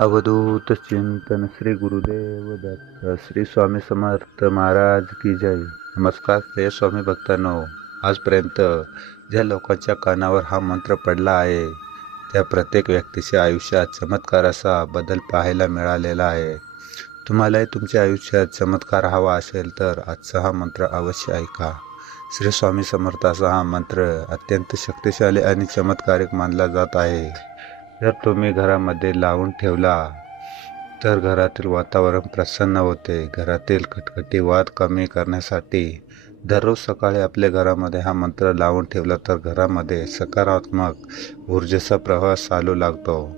अवधूत चिंतन श्री गुरुदेव दत्त श्री स्वामी समर्थ महाराज की जय. नमस्कार प्रिय स्वामी भक्तांनो, आजपर्यंत ज्या लोकांच्या कानावर हा मंत्र पडला आहे त्या प्रत्येक व्यक्तीच्या आयुष्यात चमत्कार असा बदल पाहायला मिळालेला आहे. तुम्हालाही तुमच्या आयुष्यात चमत्कार हवा असेल तर आजचा हा मंत्र अवश्य ऐका. श्री स्वामी समर्थाचा हा मंत्र अत्यंत शक्तिशाली आणि चमत्कारिक मानला जात आहे. जर तुम्ही घरामध्ये लावून ठेवला तर घरातील वातावरण प्रसन्न होते. घरातील खटखटी वाद कमी करण्यासाठी दररोज सकाळी आपल्या घरामध्ये हा मंत्र लावून ठेवला तर घरामध्ये सकारात्मक ऊर्जेचा प्रवाह चालू लागतो.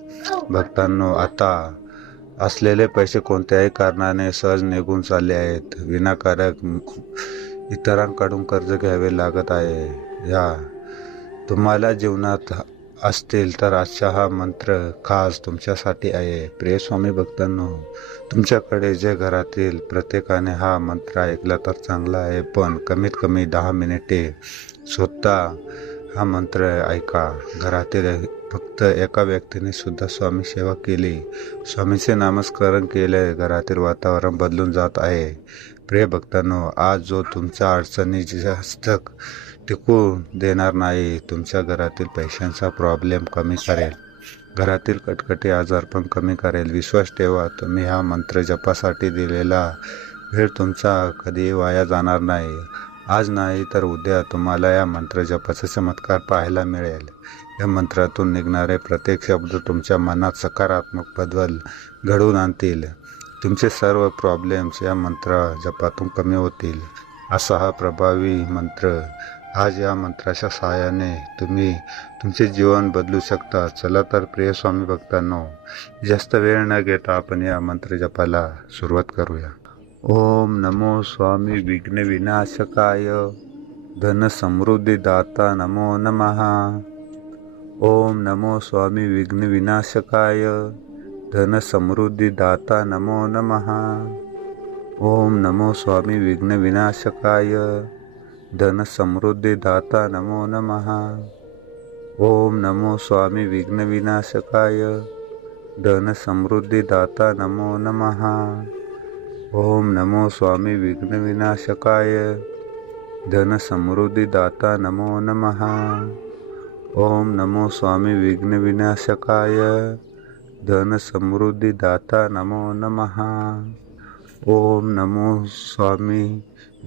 भक्तांनो, आता असलेले पैसे कोणत्याही कारणाने सहज निघून चालले आहेत. विनाकारण इतरांकडून कर्ज घ्यावे लागत आहे. या तुम्हाला जीवनात असतील तर आजचा हा मंत्र खास तुमच्यासाठी आहे. प्रिय स्वामी भक्तांनो, तुमच्याकडे जे घरातील प्रत्येकाने हा मंत्र ऐकला तर चांगला आहे, पण कमीत कमी 10 मिनिटे स्वतः हा मंत्र ऐका. घरातील फक्त एका व्यक्तीने सुद्धा स्वामी सेवा केली, स्वामीचे नामस्मरण केले, घरातील वातावरण बदलून जात आहे. प्रिय भक्तांनो, आज जो तुमच्या अडचणी जास्त टिकू देणार नाही, तुमच्या घरातील पैशांचा प्रॉब्लेम कमी करेल, घरातील कटकटी आजार पण कमी करेल. विश्वास ठेवा, तुम्ही हा मंत्र जपासाठी दिलेला वेळ तुमचा कधीही वाया जाणार नाही. आज नाही तर उद्या तुम्हाला या मंत्र जपाचा चमत्कार पाहायला मिळेल. या मंत्रातून निघणारे प्रत्येक शब्द तुमच्या मनात सकारात्मक बदल घडवून आणतील. तुमचे सर्व प्रॉब्लेम्स या मंत्र जपातून कमी होतील. असा हा प्रभावी मंत्र. आज या मंत्राच्या सहाय्याने तुम्ही तुमचे जीवन बदलू शकता. चला तर प्रिय स्वामी भक्तांनो, जास्त वेळ न घेता आपण या मंत्र जपाला सुरुवात करूया. ओम नमो स्वामी विघ्न विनाशकाय धन समृद्धी दाता नमो नमः. ओम नमो स्वामी विघ्न विनाशकाय धन समृद्धी दाता नमो नमः. ओम नमो स्वामी विघ्न विनाशकाय धन समृद्धी दाता नमो नमः. ओम नमो स्वामी विघ्न विनाशकाय धन समृद्धी दाता नमो नमः. ओम नमो स्वामी विघ्न विनाशकाय धन समृद्धी दाता नमो नमः. ओम नमो स्वामी विघ्न विनाशकाय धन समृद्धी दाता नमो नमः. ओम नमो स्वामी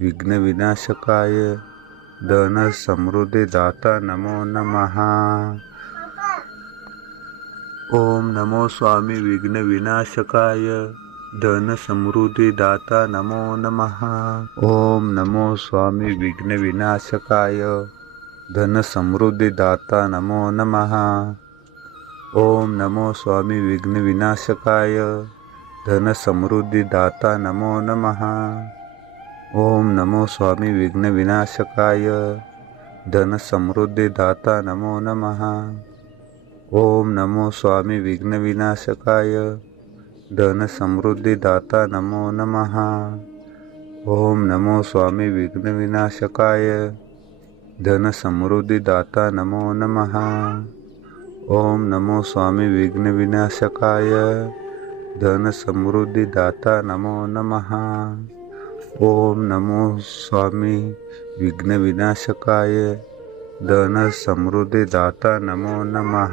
विघ्न विनाशकाय धन समृद्धी दाता नमो नमः. ओम नमो स्वामी विघ्न विनाशकाय धन समृद्धी दाता नमो नमः. ओम नमो स्वामी विघ्न विनाशकाय धन समृद्धी दाता नमो नमः. ओम नमो स्वामी विघ्न विनाशकाय धन समृद्धी दाता नमो नमः. ओम नमो स्वामी विघ्न विनाशकाय धन समृद्धी दाता नमो नमः. ओम नमो स्वामी विघ्न विनाशकाय धन समृद्धी दाता नमो नमः. ओम नमो स्वामी विघ्न विनाशकाय धन समृद्धी दाता नमो नमः. ओम नमो स्वामी विघ्न विनाशकाय धन समृद्धी दाता नमो नमः. ओम नमो स्वामी विघ्न विनाशकाय धन समृद्धी दाता नमो नमः.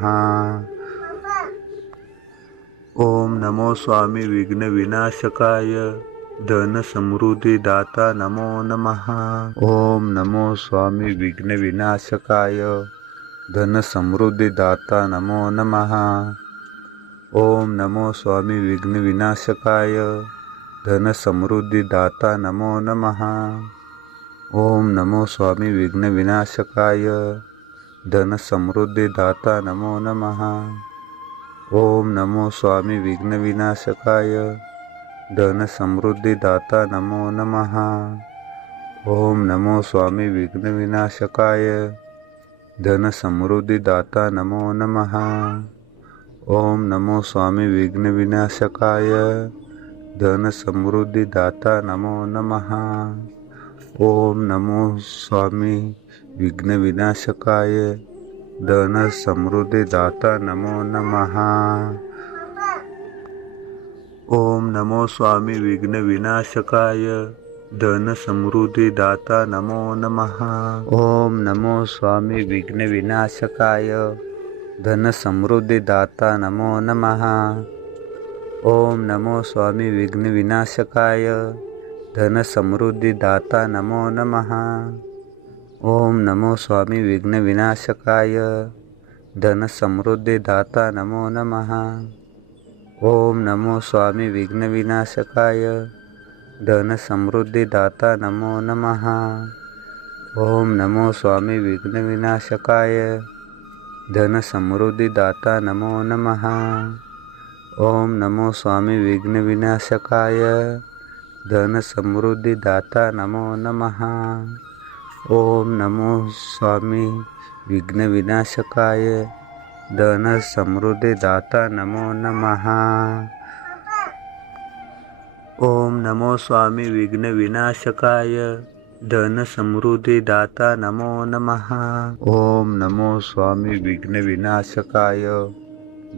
ओम नमो स्वामी विघ्न विनाशकाय धन समृद्धी दाता नमो नमः. ओम नमो स्वामी विघ्न विनाशकाय धन समृद्धी दाता नमो नमः. ओम नमो स्वामी विघ्न विनाशकाय धन समृद्धी दाता नमो नमः. ओम नमो स्वामी विघ्न विनाशकाय धन समृद्धी दाता नमो नमः. ओम नमो स्वामी विघ्न विनाशकाय धन समृद्धी दाता नमो नमः. ओम नमो स्वामी विघ्न विनाशकाय धन समृद्धी दाता नमो नमः. ओम नमो स्वामी विघ्न विनाशकाय धन समृद्धी दाता नमो नमः. ओम नमो स्वामी विघ्न विनाशकाय धन समृद्धी दाता नमो नमः. नमो स्वामी विघ्न विनाशकाय धन समृद्धी दाता नमो नमः। ओम नमो स्वामी विघ्न विनाशकाय धन समृद्धी दाता नमो नमः। ओम नमो स्वामी विघ्न विनाशकाय धन समृद्धी दाता नमो नमः। ओम नमो स्वामी विघ्न विनाशकाय धन समृद्धी दाता नमो नमः। ओम नमो स्वामी विघ्न विनाशकाय धन समृद्धी दाता नमो नमः। ओम नमो स्वामी विघ्न विनाशकाय धन समृद्धी दाता नमो नमः। ओम नमो स्वामी विघ्न विनाशकाय धन समृद्धी दाता नमो नमः। ओम नमो स्वामी विघ्न विनाशकाय धन समृद्धी दाता नमो नमः। ओम नमो स्वामी विघ्न विनाशकाय धन समृद्धी दाता नमो नमः। ओम नमो स्वामी विघ्न विनाशकाय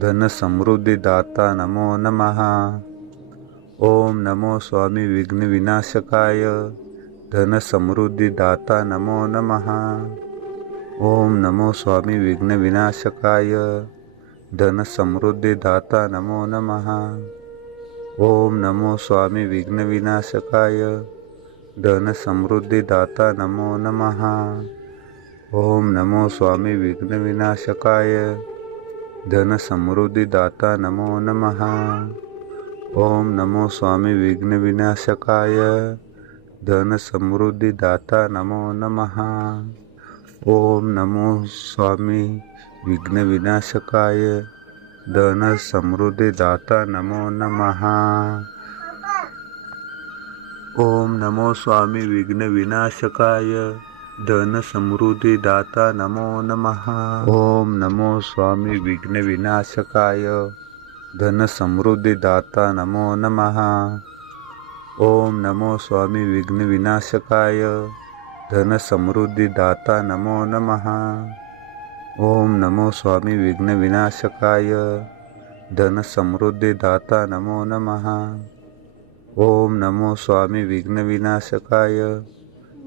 धन समृद्धी दाता नमो नमः। ओम नमो स्वामी विघ्न विनाशकाय धन समृद्धी दाता नमो नमः। ओम नमो स्वामी विघ्न विनाशकाय धन समृद्धी दाता नमो नमः। ओम नमो स्वामी विघ्न विनाशकाय धन समृद्धी दाता नमो नमः। ओम नमो स्वामी विघ्न विनाशकाय धन समृद्धी दाता नमो नमः। ओम नमो स्वामी विघ्न विनाशकाय धन समृद्धी दाता नमो नमः। ओम नमो स्वामी विघ्न विनाशकाय धन समृद्धी दाता नमो नमः। ओम नमो स्वामी विघ्न विनाशकाय धन समृद्धी दाता नमो नमः। ओम नमो स्वामी विघ्न विनाशकाय धन समृद्धी दाता नमो नमः। ओम नमो स्वामी विघ्न विनाशकाय धन समृद्धी दाता नमो नमः। ओम नमो स्वामी विघ्न विनाशकाय धन समृद्धी दाता नमो नमः। ओम नमो स्वामी विघ्न विनाशकाय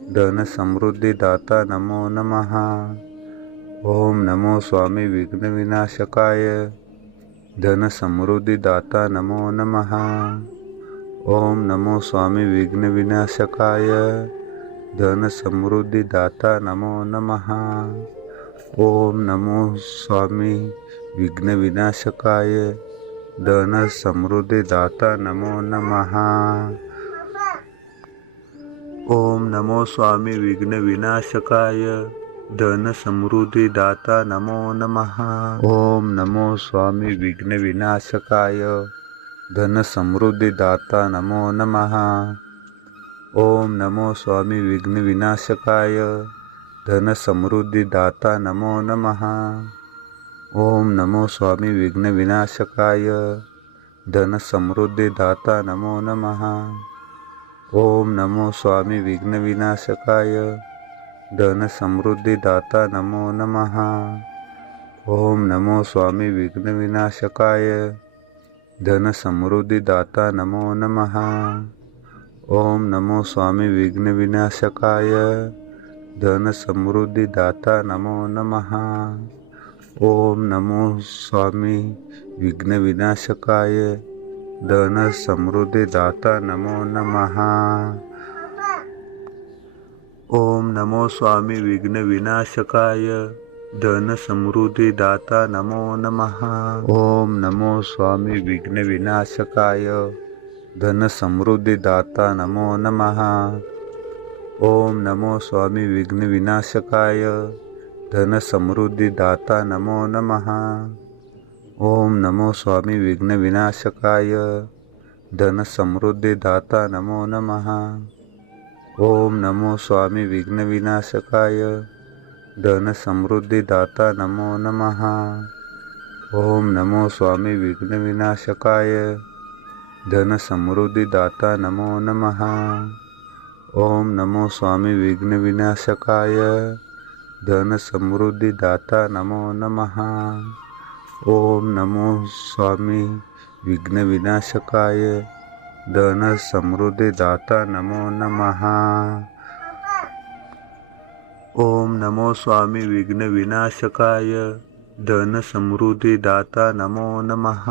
धन समृद्धी दाता नमो नमः। ओम नमो स्वामी विघ्न विनाशकाय धन समृद्धी दाता नमो नमः। ओम नमो स्वामी विघ्न विनाशकाय धन समृद्धी दाता नमो नमः। ओम नमो स्वामी विघ्न विनाशकाय धन समृद्धी दाता नमो नमः। ओम नमो स्वामी विघ्न विनाशकाय धन समृद्धी दाता नमो नमः। ओम नमो स्वामी विघ्न विनाशकाय धन समृद्धी दाता नमो नमः। ओम नमो स्वामी विघ्न विनाशकाय धन समृद्धी दाता नमो नमः। ओम नमो स्वामी विघ्न विनाशकाय धन समृद्धी दाता नमो नमः। ओम नमो स्वामी विघ्न विनाशकाय धन समृद्धी दाता नमो नमः। ओम नमो स्वामी विघ्न विनाशकाय धन समृद्धी दाता नमो नमः। ओम नमो स्वामी विघ्न विनाशकाय धन समृद्धी दाता नमो नमः। ओम नमो स्वामी विघ्न विनाशकाय धन समृद्धी दाता नमो नमः। ओम नमो स्वामी विघ्न विनाशकाय धन समृद्धी दाता नमो नमः। ओम नमो स्वामी विघ्न विनाशकाय धन समृद्धी दाता नमो नमः। ओम नमो स्वामी विघ्न विनाशकाय धन समृद्धी दाता नमो नमः। ओम नमो स्वामी विघ्न विनाशकाय धन समृद्धी दाता नमो नमः। ओम नमो स्वामी विघ्न विनाशकाय धन समृद्धी दाता नमो नमः। ओम नमो स्वामी विघ्न विनाशकाय धन समृद्धी दाता नमो नमः। ओम नमो स्वामी विघ्न विनाशकाय धन समृद्धी दाता नमो नमः। ओम नमो स्वामी विघ्न विनाशकाय धन समृद्धी दाता नमो नमः. ओम नमो स्वामी विघ्न विनाशकाय धन समृद्धी दाता नमो नमः.